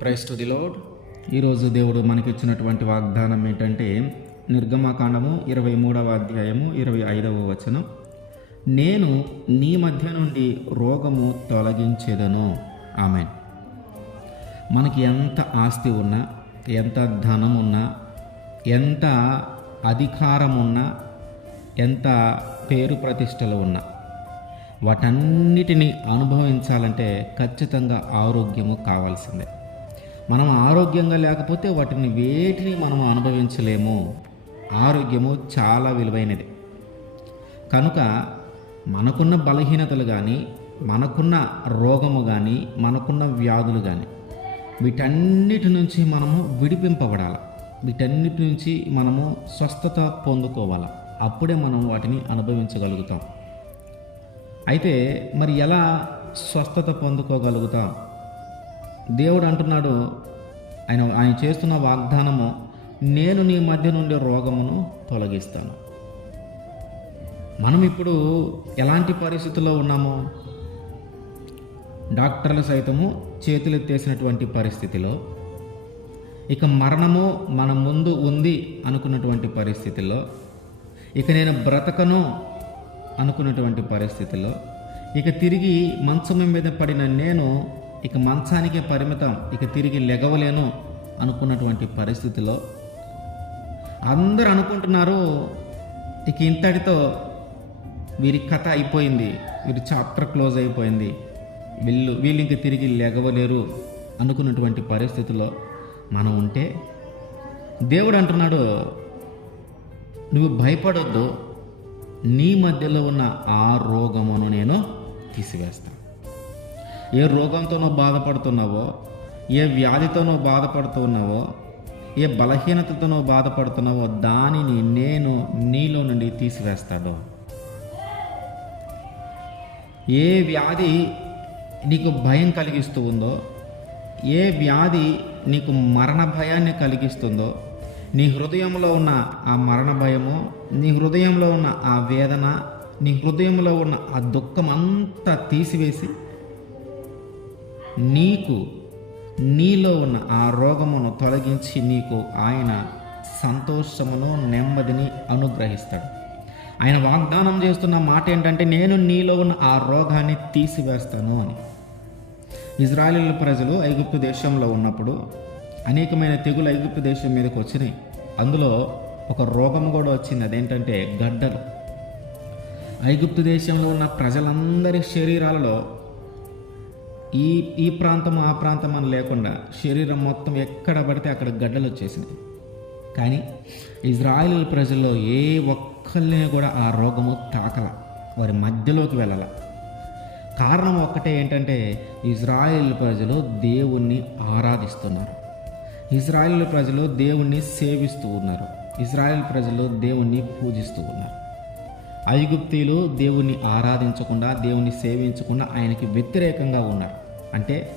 Price to the load ఈరోజు దేవుడు మనకిచ్చినటువంటి వాగ్దానం ఏంటంటే నిర్గమకాండము ఇరవై మూడవ అధ్యాయము ఇరవై ఐదవ వచనం. నేను నీ మధ్య నుండి రోగము తొలగించేదను. ఆమె మనకి ఎంత ఆస్తి ఉన్నా ఎంత ధనం ఉన్నా ఎంత అధికారం ఉన్నా ఎంత పేరు ప్రతిష్టలు ఉన్నా వాటన్నిటిని అనుభవించాలంటే ఖచ్చితంగా ఆరోగ్యము కావాల్సిందే. మనం ఆరోగ్యంగా లేకపోతే వాటిని వేటిని మనం అనుభవించలేము. ఆరోగ్యము చాలా విలువైనది. కనుక మనకున్న బలహీనతలు కానీ మనకున్న రోగము కానీ మనకున్న వ్యాధులు కానీ వీటన్నిటి నుంచి మనము విడిపింపబడాలి. వీటన్నిటి నుంచి మనము స్వస్థత పొందుకోవాలి. అప్పుడే మనం వాటిని అనుభవించగలుగుతాం. అయితే మరి ఎలా స్వస్థత పొందుకోగలుగుతాం? దేవుడు అంటున్నాడు ఆయన ఆయన చేస్తున్న వాగ్దానము నేను నీ మధ్య నుండి రోగమును తొలగిస్తాను. మనం ఇప్పుడు ఎలాంటి పరిస్థితుల్లో ఉన్నామో డాక్టర్లు సైతము చేతులెత్తేసినటువంటి పరిస్థితిలో ఇక మరణము మన ముందు ఉంది అనుకున్నటువంటి పరిస్థితిలో ఇక నేను బ్రతకను అనుకున్నటువంటి పరిస్థితిలో ఇక తిరిగి మంచం మీద పడిన నేను ఇక మంచానికే పరిమితం ఇక తిరిగి లెగవలేను అనుకున్నటువంటి పరిస్థితిలో అందరూ అనుకుంటున్నారు ఇక ఇంతటితో వీరి కథ అయిపోయింది వీరి చాప్టర్ క్లోజ్ అయిపోయింది వీళ్ళు వీళ్ళు ఇంక తిరిగి లెగవలేరు అనుకున్నటువంటి పరిస్థితిలో మనం ఉంటే దేవుడు అంటున్నాడు నువ్వు భయపడొద్దు నీ మధ్యలో ఉన్న ఆ రోగమును నేను తీసివేస్తాను. ఏ రోగంతో నువ్వు బాధపడుతున్నావో ఏ వ్యాధితో నువ్వు బాధపడుతున్నావో ఏ బలహీనతతో నువ్వు బాధపడుతున్నావో దానిని నేను నీలో నుండి తీసివేస్తాడు ఏ వ్యాధి నీకు భయం కలిగిస్తూ ఉందో ఏ వ్యాధి నీకు మరణ భయాన్ని కలిగిస్తుందో నీ హృదయంలో ఉన్న ఆ మరణ భయము నీ హృదయంలో ఉన్న ఆ వేదన నీ హృదయంలో ఉన్న ఆ దుఃఖం అంతా తీసివేసి నీకు నీలో ఉన్న ఆ రోగమును తొలగించి నీకు ఆయన సంతోషమును నెమ్మదిని అనుగ్రహిస్తాడు. ఆయన వాగ్దానం చేస్తున్న మాట ఏంటంటే నేను నీలో ఉన్న ఆ రోగాన్ని తీసివేస్తాను అని. ఇజ్రాయేల్ ప్రజలు ఐగుప్తు దేశంలో ఉన్నప్పుడు అనేకమైన తెగులు ఐగుప్తు దేశం మీదకి వచ్చినాయి. అందులో ఒక రోగం కూడా వచ్చింది. అదేంటంటే గడ్డలు. ఐగుప్తు దేశంలో ఉన్న ప్రజలందరి శరీరాలలో ఈ ఈ ప్రాంతం ఆ ప్రాంతం అని లేకుండా శరీరం మొత్తం ఎక్కడ పడితే అక్కడ గడ్డలు వచ్చేసినాయి. కానీ ఇజ్రాయిల్ ప్రజల్లో ఏ ఒక్కరిని కూడా ఆ రోగము తాకల. వారి మధ్యలోకి వెళ్ళాల. కారణం ఒక్కటే ఏంటంటే ఇజ్రాయిల్ ప్రజలు దేవుణ్ణి ఆరాధిస్తున్నారు. ఇజ్రాయిల్ ప్రజలు దేవుణ్ణి సేవిస్తూ ఉన్నారు. ఇజ్రాయిల్ ప్రజలు దేవుణ్ణి పూజిస్తూ ఉన్నారు. ఐగుప్తీలు దేవుణ్ణి ఆరాధించకుండా దేవుణ్ణి సేవించకుండా ఆయనకి వ్యతిరేకంగా ఉన్నారు. అంటే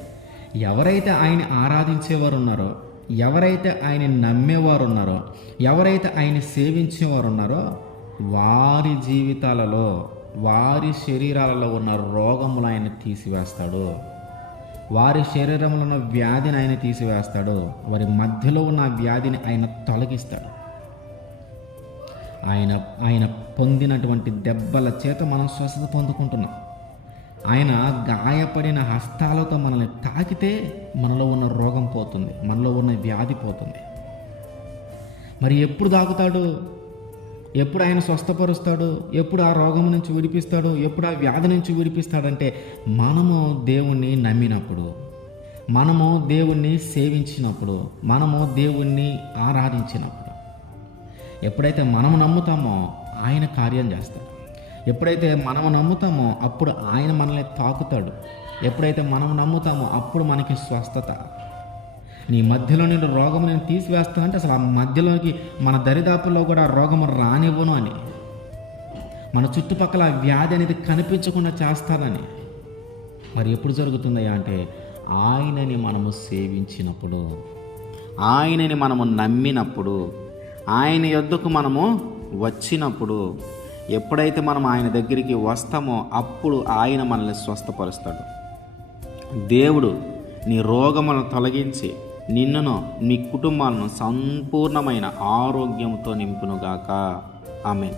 ఎవరైతే ఆయన ఆరాధించేవారు ఉన్నారో ఎవరైతే ఆయన నమ్మేవారు ఉన్నారో ఎవరైతే ఆయన సేవించేవారు ఉన్నారో వారి జీవితాలలో వారి శరీరాలలో ఉన్న రోగములు ఆయన తీసివేస్తాడు. వారి శరీరంలో ఉన్న వ్యాధిని ఆయన తీసివేస్తాడు. వారి మధ్యలో ఉన్న వ్యాధిని ఆయన తొలగిస్తాడు. ఆయన ఆయన పొందినటువంటి దెబ్బల చేత మనం స్వస్థత పొందుకుంటున్నాం. ఆయన గాయపడిన హస్తాలతో మనల్ని తాకితే మనలో ఉన్న రోగం పోతుంది మనలో ఉన్న వ్యాధి పోతుంది. మరి ఎప్పుడు తాకుతాడు? ఎప్పుడు ఆయన స్వస్థపరుస్తాడు? ఎప్పుడు ఆ రోగం నుంచి విడిపిస్తాడు? ఎప్పుడు ఆ వ్యాధి నుంచి విడిపిస్తాడంటే మనము దేవుణ్ణి నమ్మినప్పుడు మనము దేవుణ్ణి సేవించినప్పుడు మనము దేవుణ్ణి ఆరాధించినప్పుడు. ఎప్పుడైతే మనము నమ్ముతామో ఆయన కార్యం చేస్తాడు. ఎప్పుడైతే మనము నమ్ముతామో అప్పుడు ఆయన మనల్ని తాకుతాడు. ఎప్పుడైతే మనం నమ్ముతామో అప్పుడు మనకి స్వస్థత. నీ మధ్యలో నేను రోగం నేను తీసివేస్తానంటే అసలు ఆ మధ్యలోకి మన దరిదాపుల్లో కూడా రోగం రోగము రానివ్వను అని. మన చుట్టుపక్కల వ్యాధి అనేది కనిపించకుండా చేస్తానని. మరి ఎప్పుడు జరుగుతుందయ్యా అంటే ఆయనని మనము సేవించినప్పుడు ఆయనని మనము నమ్మినప్పుడు ఆయన యొద్దకు మనము వచ్చినప్పుడు ఎప్పుడైతే మనం ఆయన దగ్గరికి వస్తామో అప్పుడు ఆయన మనల్ని స్వస్థపరుస్తాడు. దేవుడు నీ రోగములను తొలగించి నిన్నును నీ కుటుంబాలను సంపూర్ణమైన ఆరోగ్యంతో నింపునుగాక. ఆమె